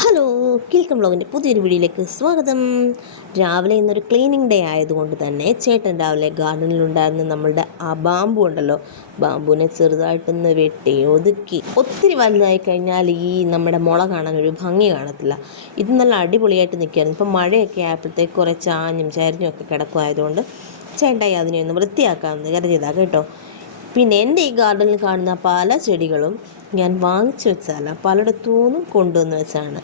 Hello കിൽക്കം ബ്ലോഗിന്റെ പുതിയൊരു വീഡിയോയിലേക്ക് സ്വാഗതം. രാവിലെ ഇന്നൊരു ക്ലീനിങ് ഡേ ആയതുകൊണ്ട് തന്നെ ചേട്ടൻ രാവിലെ ഗാർഡനിലുണ്ടായിരുന്ന നമ്മളുടെ ആ ബാമ്പു ഉണ്ടല്ലോ ബാമ്പുവിനെ ചെറുതായിട്ടൊന്ന് വെട്ടി ഒതുക്കി. ഒത്തിരി വലുതായി കഴിഞ്ഞാൽ ഈ നമ്മുടെ മുള കാണാൻ ഒരു ഭംഗി കാണത്തില്ല. ഇത് നല്ല അടിപൊളിയായിട്ട് നിൽക്കുകയായിരുന്നു. ഇപ്പം മഴയൊക്കെ ആയപ്പോഴത്തേക്ക് കുറേ ചാഞ്ഞും ചരിഞ്ഞും ഒക്കെ കിടക്കുമായതുകൊണ്ട് ചേട്ടായി അതിനെ ഒന്ന് വൃത്തിയാക്കാമെന്ന് കരുതിയതാണ് കേട്ടോ. പിന്നെ എന്റെ ഈ ഗാർഡനിൽ കാണുന്ന പല ചെടികളും ഞാൻ വാങ്ങിച്ചു വെച്ചതല്ല പലയിടത്തുനിന്നും കൊണ്ടുവന്ന് വെച്ചാണ്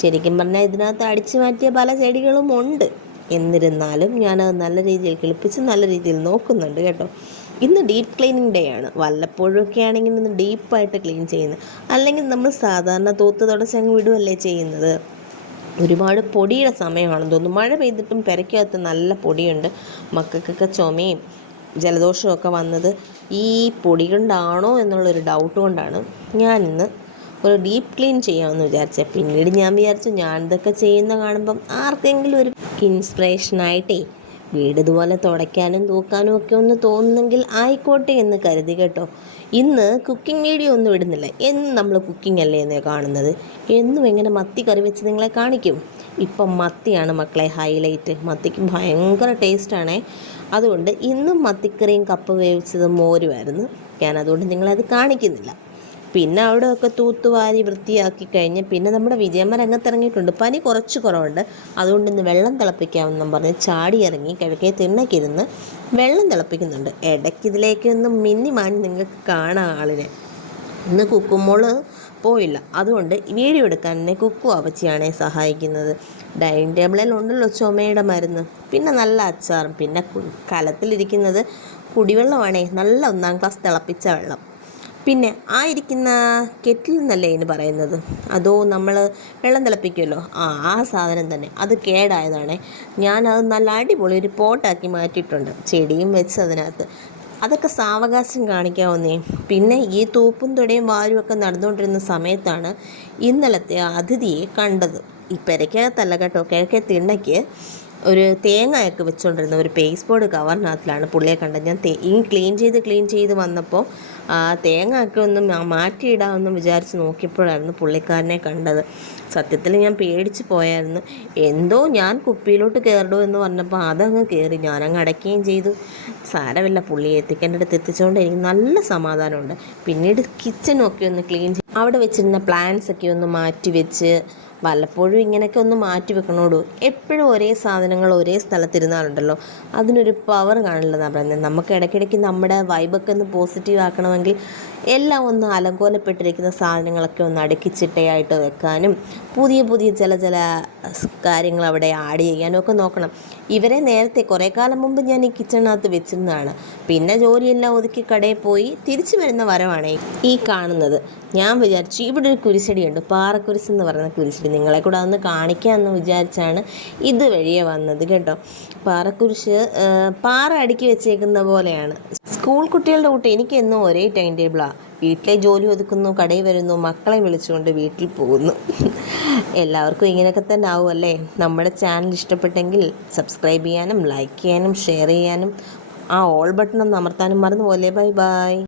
ശരിക്കും പറഞ്ഞാൽ ഇതിനകത്ത് അടിച്ചു മാറ്റിയ പല ചെടികളും ഉണ്ട്. എന്നിരുന്നാലും ഞാനത് നല്ല രീതിയിൽ കിളിപ്പിച്ച് നല്ല രീതിയിൽ നോക്കുന്നുണ്ട് കേട്ടോ. ഇന്ന് ഡീപ്പ് ക്ലീനിങ് ഡേ ആണ്. വല്ലപ്പോഴൊക്കെ ആണെങ്കിൽ ഇന്ന് ഡീപ്പായിട്ട് ക്ലീൻ ചെയ്യുന്നത് അല്ലെങ്കിൽ നമ്മൾ സാധാരണ തൂത്ത് തുടച്ചങ്ങ് വിടുവല്ലേ ചെയ്യുന്നത്? ഒരുപാട് പൊടിയുടെ സമയമാണെന്ന് തോന്നുന്നു. മഴ പെയ്തിട്ടും പെരയ്ക്കകത്ത് നല്ല പൊടിയുണ്ട്. മക്കൾക്കൊക്കെ ചുമയും ജലദോഷമൊക്കെ വന്നത് ഈ പൊടി കൊണ്ടാണോ എന്നുള്ളൊരു ഡൗട്ട് കൊണ്ടാണ് ഞാൻ ഇന്ന് ഒരു ഡീപ്പ് ക്ലീൻ ചെയ്യാമെന്ന് വിചാരിച്ചത്. പിന്നീട് ഞാൻ വിചാരിച്ചു ഞാൻ ഇതൊക്കെ ചെയ്യുന്ന കാണുമ്പം ആർക്കെങ്കിലും ഒരു ഇൻസ്പിറേഷനായിട്ടേ വീട് ഇതുപോലെ തുടയ്ക്കാനും തൂക്കാനും ഒക്കെ ഒന്ന് തോന്നുന്നെങ്കിൽ ആയിക്കോട്ടെ എന്ന് കരുതി കേട്ടോ. ഇന്ന് കുക്കിംഗ് വീഡിയോ ഒന്നും ഇടുന്നില്ല. എന്നും നമ്മൾ കുക്കിംഗ് അല്ലേ എന്നേ കാണുന്നത്. എന്നും എങ്ങനെ മത്തി കറി വെച്ച് നിങ്ങളെ കാണിക്കും? ഇപ്പം മത്തിയാണ് മക്കളെ ഹൈലൈറ്റ് മത്തിക്ക് ഭയങ്കര ടേസ്റ്റാണേ അതുകൊണ്ട് ഇന്നും മത്തിക്കറിയും കപ്പ വേവിച്ചത് മോരുമായിരുന്നു. ഞാൻ അതുകൊണ്ട് നിങ്ങളത് കാണിക്കുന്നില്ല. പിന്നെ അവിടെയൊക്കെ തൂത്തുവാരി വൃത്തിയാക്കി കഴിഞ്ഞ് പിന്നെ നമ്മുടെ വിജയമ്മ രംഗത്തിറങ്ങിയിട്ടുണ്ട്. പനി കുറച്ച് കുറവുണ്ട്. അതുകൊണ്ട് ഇന്ന് വെള്ളം തിളപ്പിക്കാമെന്നും പറഞ്ഞ് ചാടി ഇറങ്ങി കിഴക്കേ തിണ്ണക്കിരുന്ന് വെള്ളം തിളപ്പിക്കുന്നുണ്ട്. ഇടയ്ക്ക് ഇതിലേക്ക് ഒന്ന് മിന്നി മാഞ്ഞ് നിങ്ങൾക്ക് കാണാം ആളിനെ. ഇന്ന് കുക്കുമോൾ പോയില്ല. അതുകൊണ്ട് വീഡിയോ എടുക്കാൻ എന്നെ കുക്കു അവച്ചിയാണേ സഹായിക്കുന്നത്. ഡൈനിങ് ടേബിളിൽ ഉണ്ടല്ലോ ചുമയുടെ മരുന്ന്. പിന്നെ നല്ല അച്ചാറും. പിന്നെ കലത്തിലിരിക്കുന്നത് കുടിവെള്ളമാണേ. നല്ല ഒന്നാം ക്ലാസ് തിളപ്പിച്ച വെള്ളം. പിന്നെ ആ ഇരിക്കുന്ന കെറ്റിൽ എന്നല്ലേ ഇതിന് പറയുന്നത്? അതോ നമ്മൾ വെള്ളം തിളപ്പിക്കുമല്ലോ? ആ ആ സാധനം തന്നെ. അത് കേടായതാണേ. ഞാനത് നല്ല അടിപൊളി ഒരു പോട്ടാക്കി മാറ്റിയിട്ടുണ്ട്. ചെടിയും വെച്ച് അതിനകത്ത്. അതൊക്കെ സാവകാശം കാണിക്കാവുന്നേ. പിന്നെ ഈ തൂപ്പും തുടയും വാരും ഒക്കെ നടന്നുകൊണ്ടിരുന്ന സമയത്താണ് ഇന്നലത്തെ അതിഥിയെ കണ്ടത്. ഈ പെരയ്ക്കകത്തല്ല കേട്ടോ കിഴക്കേ തിണ്ണയ്ക്ക്. ഒരു തേങ്ങയൊക്കെ വെച്ചുകൊണ്ടിരുന്ന ഒരു പേസ്റ്റ് ബോർഡ് കവറിനകത്തിലാണ് പുള്ളിയെ കണ്ടത്. ഞാൻ ഈ ക്ലീൻ ചെയ്ത് ക്ലീൻ ചെയ്ത് വന്നപ്പോൾ ആ തേങ്ങയൊക്കെ ഒന്ന് മാറ്റിയിടാമെന്ന് വിചാരിച്ച് നോക്കിയപ്പോഴായിരുന്നു പുള്ളിക്കാരനെ കണ്ടത്. സത്യത്തിൽ ഞാൻ പേടിച്ച് പോയായിരുന്നു. എന്തോ ഞാൻ കുപ്പിയിലോട്ട് കയറടോ എന്ന് പറഞ്ഞപ്പോൾ അതങ്ങ് കയറി ഞാനങ്ങ് അടയ്ക്കുകയും ചെയ്തു. സാരമില്ല പുള്ളിയെ എത്തിക്കേണ്ട അടുത്ത് എത്തിച്ചുകൊണ്ട് എനിക്ക് നല്ല സമാധാനമുണ്ട്. പിന്നീട് കിച്ചനൊക്കെ ഒന്ന് ക്ലീൻ ചെയ്ത് അവിടെ വെച്ചിരുന്ന പ്ലാന്റ്സ് ഒക്കെ ഒന്ന് മാറ്റി വെച്ച് വല്ലപ്പോഴും ഇങ്ങനെയൊക്കെ ഒന്ന് മാറ്റി വെക്കണോടൂ. എപ്പോഴും ഒരേ സാധനങ്ങൾ ഒരേ സ്ഥലത്തിരുന്നാലുണ്ടല്ലോ. അതിനൊരു പവർ കാണില്ലെന്നാണ് പറയുന്നത് നമുക്ക് ഇടയ്ക്കിടയ്ക്ക് നമ്മുടെ വൈബൊക്കെ ഒന്ന് പോസിറ്റീവ് ആക്കണമെങ്കിൽ എല്ലാം ഒന്ന് അലങ്കോലപ്പെട്ടിരിക്കുന്ന സാധനങ്ങളൊക്കെ ഒന്ന് അടുക്കിച്ചിട്ടയായിട്ട് വെക്കാനും പുതിയ പുതിയ ചില ചില കാര്യങ്ങൾ അവിടെ ആഡ് ചെയ്യാനും ഒക്കെ നോക്കണം. ഇവരെ നേരത്തെ കുറേ കാലം മുമ്പ് ഞാൻ ഈ കിച്ചണിനകത്ത് വെച്ചിരുന്നതാണ്. പിന്നെ ജോലിയെല്ലാം ഒതുക്കി കടയിൽ പോയി തിരിച്ചു വരുന്ന വരവാണ് ഈ കാണുന്നത്. ഞാൻ വിചാരിച്ചു ഇവിടെ ഒരു കുരിശടിയുണ്ട്. പാറക്കുരിശ് എന്ന് പറയുന്ന കുരിശടി നിങ്ങളെ കൂടെ അതൊന്ന് കാണിക്കാമെന്ന് വിചാരിച്ചാണ് ഇത് വഴിയെ വന്നത് കേട്ടോ. പാറക്കുരിശ് പാറ അടുക്കി വെച്ചേക്കുന്ന പോലെയാണ്. സ്കൂൾ കുട്ടികളുടെ കൂട്ട് എനിക്കെന്നും ഒരേ ടൈം ടേബിളാണ് വീട്ടിലെ ജോലി ഒതുക്കുന്നു കടയിൽ വരുന്നു മക്കളെ വിളിച്ചുകൊണ്ട് വീട്ടിൽ പോകുന്നു. എല്ലാവർക്കും ഇങ്ങനെയൊക്കെ തന്നെ ആവും അല്ലേ? നമ്മുടെ ചാനൽ ഇഷ്ടപ്പെട്ടെങ്കിൽ സബ്സ്ക്രൈബ് ചെയ്യാനും ലൈക്ക് ചെയ്യാനും ഷെയർ ചെയ്യാനും ആ ഓൾ ബട്ടൺ ഒന്ന് അമർത്താനും മറന്നു പോലെ ബൈ ബൈ.